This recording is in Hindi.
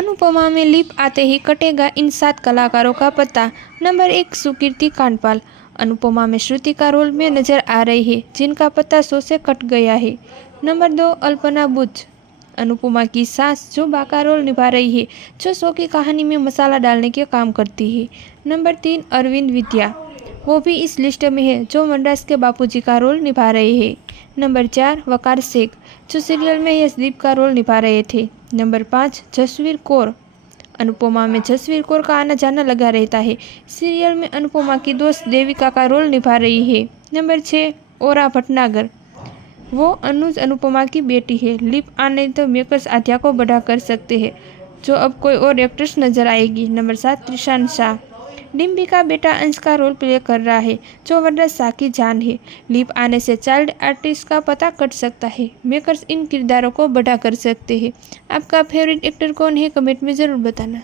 अनुपमा में लिप आते ही कटेगा इन 7 कलाकारों का पता। नंबर 1 सुकीर्ति कांडपाल। अनुपमा में श्रुति का रोल में नजर आ रही है, जिनका पता 100 से कट गया है। नंबर 2 अल्पना बुच। अनुपमा की सास जो बा का रोल निभा रही है, जो 100 की कहानी में मसाला डालने के काम करती है। नंबर 3 अरविंद विद्या, वो भी इस लिस्ट में है, जो मद्रास के बापूजी का रोल निभा रहे हैं। नंबर 4 वकार शेख, जो सीरियल में यशदीप का रोल निभा रहे थे। नंबर 5 जसवीर कौर। अनुपमा में जसवीर कौर का आना जाना लगा रहता है, सीरियल में अनुपमा की दोस्त देविका का रोल निभा रही है। नंबर 6 ओरा भटनागर, वो अनुज अनुपमा की बेटी है। लिप आने तो मेकर्स आध्या को बढ़ा कर सकते हैं, जो अब कोई और एक्ट्रेस नजर आएगी। नंबर 7 त्रिशान शाह, डिम्पी का बेटा अंश का रोल प्ले कर रहा है, जो वरदान शाह की जान है। लिप आने से चाइल्ड आर्टिस्ट का पता कट सकता है, मेकर्स इन किरदारों को बढ़ा कर सकते हैं। आपका फेवरेट एक्टर कौन है, कमेंट में ज़रूर बताना।